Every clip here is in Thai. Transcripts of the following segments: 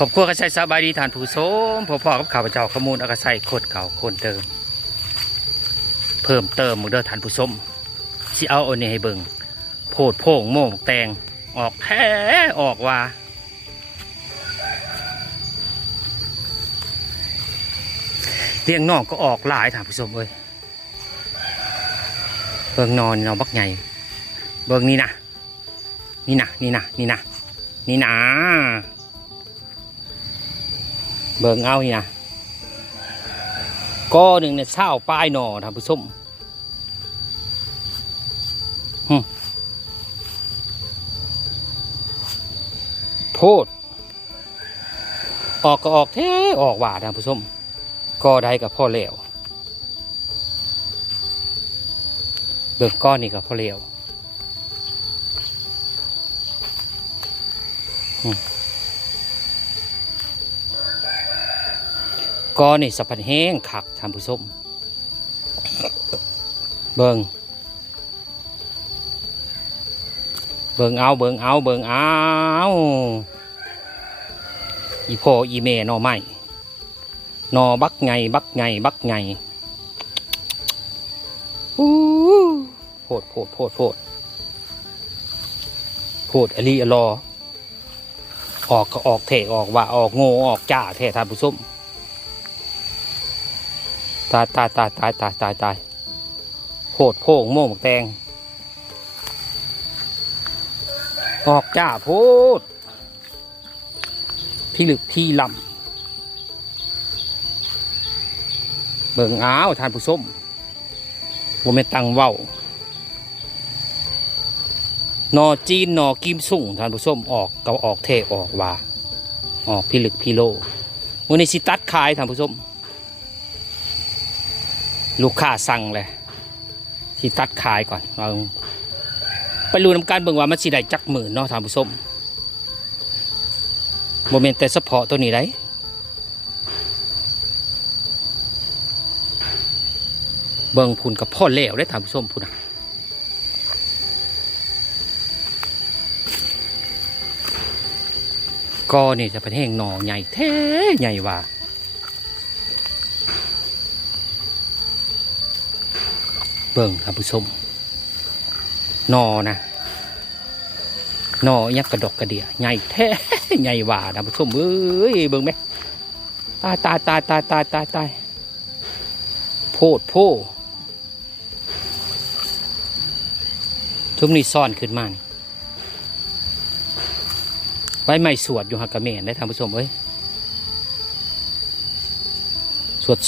ขอบคุณกระใส่สบายดีฐานผู้ชมพ่อกับข้าพเจ้าข้อมูลกระใส่โคตรเก่าโคตรเดิมเพิ่มเติมมือเด้อฐานผู้ชมสิเอาอันนี้ให้เบิ่งโพดโพ่งโม่งแตงออกแท้ออกว่าเลี้ยงนอกก็ออกหลายฐานผู้ชมเอ้ยเบิ่งนอนนอนบักใหญ่เบิ่งนี่นะนี่นะนี่นะนี่นะนี่นะเบิ่งเอานี่นะก้อหนึ่งเนี่ยเช่าป้ายหน่อท่านผู้ชมโพดออกก็ออกแท้ออกว่าท่านผู้ชมก็ได้กับพ่อเหลวเบิ่งก้อนนี่กับพ่อเหลวก้อนนี่สะพันแห้งขักท่านผู้ชมเบิ่งเอาอีพ่ออีแม่นอไม้นอบักไงโพดอลีอลอออกก็ออกเทออกว่าออกโง่ออกจ้าเทท่านผู้ชมตายโพดโพ่งโม่งแตงออกจ้าโพดพี่ลึกพี่ลำเบิ่งอ้าวท่านผู้ชมว่าไม่ตังเว้านอจีนนอกิมสุ่งท่านผู้ชมออกก็ออกเทออกว่าออกพี่ลึกพี่โลวันนี้สิตัดขายท่านผู้ชมลูกค้าสั่งเลยสิตัดขายก่อนเราไปรู้นำการเบิ่งว่ามันสิได้จักหมื่นเนาะท่านผู้ชมโมเมนต์แต่เฉพาะตัวนี้ได้เบิ่งพุ่นกับพ่อเหลวได้ท่านผู้ชมพุ่นนะก็นี่จะเป็นแห้งหน่อใหญ่แท้ใหญ่ว่าเบิ่งท่านผู้ชมหน่อนะหน่อยักษ์กระดกกระเดียใหญ่แท้ใหญ่ว่าท่านผู้ชมเอ้ยเบิ่งไหมตายโพดโพชุมนี้ซ่อนขึ้นมาไว้ไม่สวดอยู่หักกระเมนได้ท่านผู้ชมเอ้ย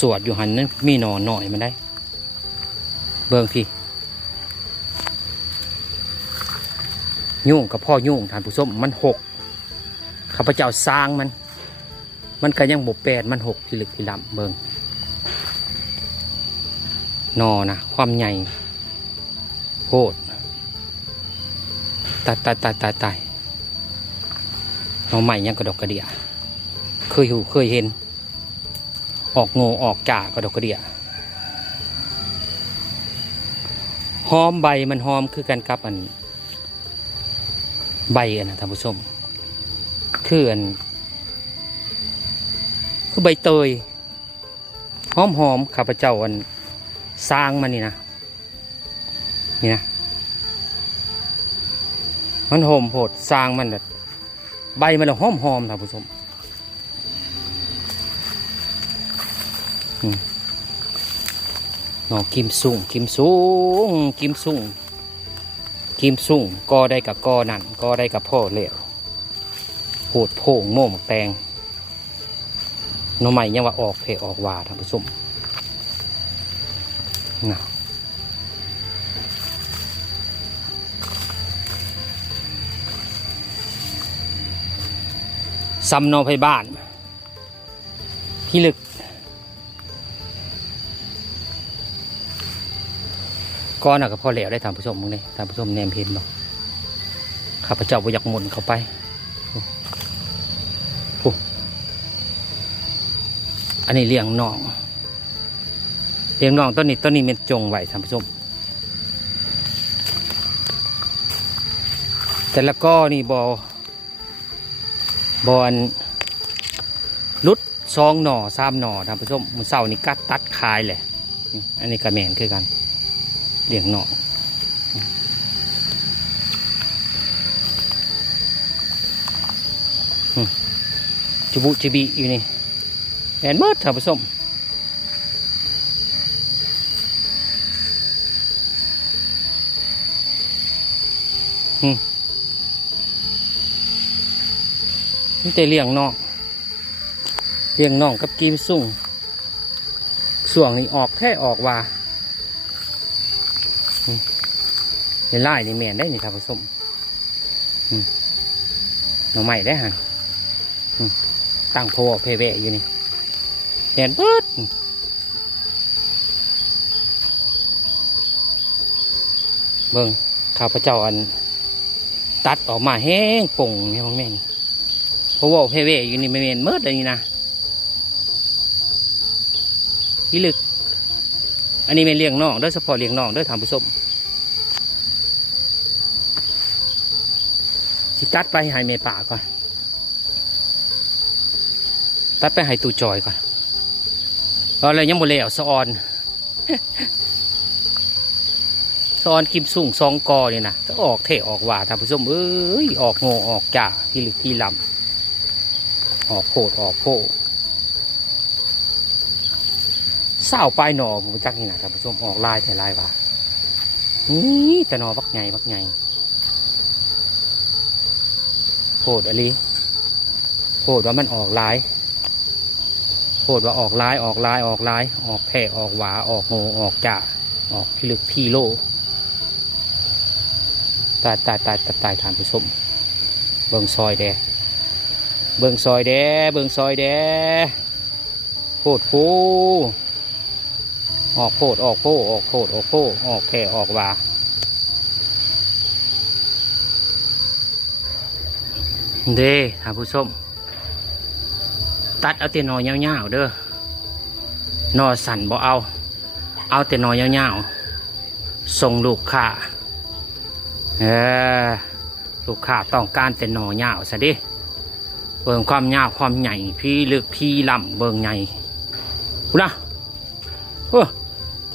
สวดอยู่หันนั้นมีหน่อหน่อยมันได้เบิ่งพี่ยุ่งกับพ่อยุ่งท่านผู้ชมมันหกข้าพเจ้าสร้างมันก็ยังบกแปดมันหกพิลึกพิลำเบิ่งนอนะความใหญ่โพดตายน้องใหม่ยังกระดกกระเดียเคยเห็นออกโง่ออกจ่ากระดกกระเดียหอมใบมันหอมคือกันกับอันใบอันนะท่านผู้ชมคือใบเตยหอมข้าพเจ้าอันสร้างมันนี่นะมันหอมโพดสร้างมันแบบใบมันหอมท่านผู้ชมหน่อกิมสุ่งก็ได้กับก็นั่นก็ได้กับพ่อเหลวโพดโพ่งโม่หมกแตงหน่อไม้ยังว่าออกเพออกว่าท่านผู้ชมนะซ้ำนอไผ่บ้านพี่ลึกก้อนกับพ่อเหลวได้ท่านผู้ชมมึงเลยท่านผู้ชมแนมเห็นบ่ข้าพเจ้าบ่อยากหมุนเข้าไปอันนี้เลี้ยงน้องต้นนี้เป็นจงไหวท่านผู้ชมแต่ละก้อนี่บอล ลุด2 หน่อ 3 หน่อท่านผู้ชมมื้อเช้านี่กัดตัดขายแหละอันนี้ก็แม่นคือกันเลี้ยงน้องจิบุจิบิอยู่นี่แม่นหมดท่านผู้ชมนี่แต่เลี้ยงน้องกับกิมซุ่งส่วงนี่ออกแท้ออกว่าในไล่นี่แม่นได้นี่ครับผสมหน่อใหม่ได้ฮะตั้งโพเพเวอยู่นี่แม่นเบิดเบิ่งข้าพเจ้าอันตัดออกมาแห้งป่งนี่พ่อแม่นี่เพราะว่าเพเวอยู่นี่ไม่แม่นเมิดเลยนี่นะพี่ลึกอันนี้เป็นเลี้ยงน้องเด้อเฉพาะเลี้ยงน้องเด้อทำผสมสิตัดไปให้เมป่าก่อนตัดไปให้ตูจอยก่อนเราเลยยังบ่แล้วสะออนสะออนกิมสุ่ง2 กอนี่นะจะออกเทออกว่าทำผสมเอ้ยออกโง่ออกจ่าพี่ลึกพี่ลำออกโคดออกโพเศร้าปลายหน่อผมจักนี่นะท่านผู้ชมออกลายแต่ลายว่านี่แต่หน่อบักใหญ่โคตรอะไรโคตรว่ามันออกลายโคตรว่าออกลายออกแผ่ออกหวาออกโง่ออกจ่าออกพิลึกพี่โลตายท่านผู้ชมเบิ่งซอยแดโคตรโพออกโพดออกโพออกโพดออกโพออกแผ่ออกว่าเด้ท่านผู้ชมตัดเอาแต่หน่อยาวๆเด้อหน่อสั่นบ่เอาแต่หน่อยาวๆส่งลูกค้าลูกค้าต้องการแต่หน่อยาวซะดิเบิ่งความยาวความใหญ่พี่ลึกพี่ลำเบิ่งใหญ่กูนะ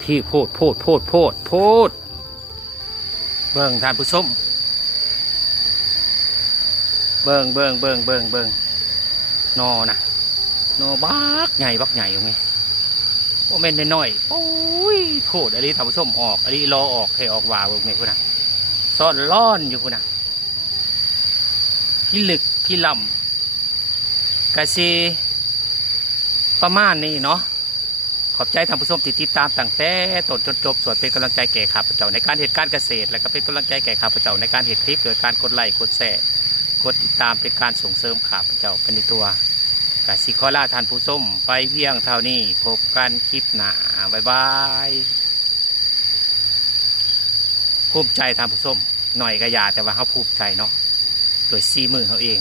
พี่โพดเบิ่งท่านผู้ชมเบิ่งนอนะนอบักใหญ่อยู่ไงโอ้เม่นน้อยโอ้ยโพดอะไรท่านผู้ชมออกอะไรรอออกเทออกว่าเบิ่งไงกูนะซ่อนล่อนอยู่กูนะพี่ลึกพี่ลำกะซีประมาณนี้เนาะขอบใจท่านผู้ชมที่ติดตามตั้งแต่ต้นจนจบส่วนเป็นกำลังใจแก่ข้าพเจ้าในการเหตุการเกษตรและก็เป็นกำลังใจแก่ข้าพเจ้าในการเหตุคลิปโดยการกดไลค์กดแชร์กดติดตามเป็นการส่งเสริมข้าพเจ้าเป็นในตัวกสิขอลาท่านผู้ชมไปเพียงเท่านี้พบกันคลิปหน้าบ๊ายบายภูมิใจท่านผู้ชมหน่อยก็อย่าแต่ว่าเขาภูมิใจเนาะโดยซีมือเขาเอง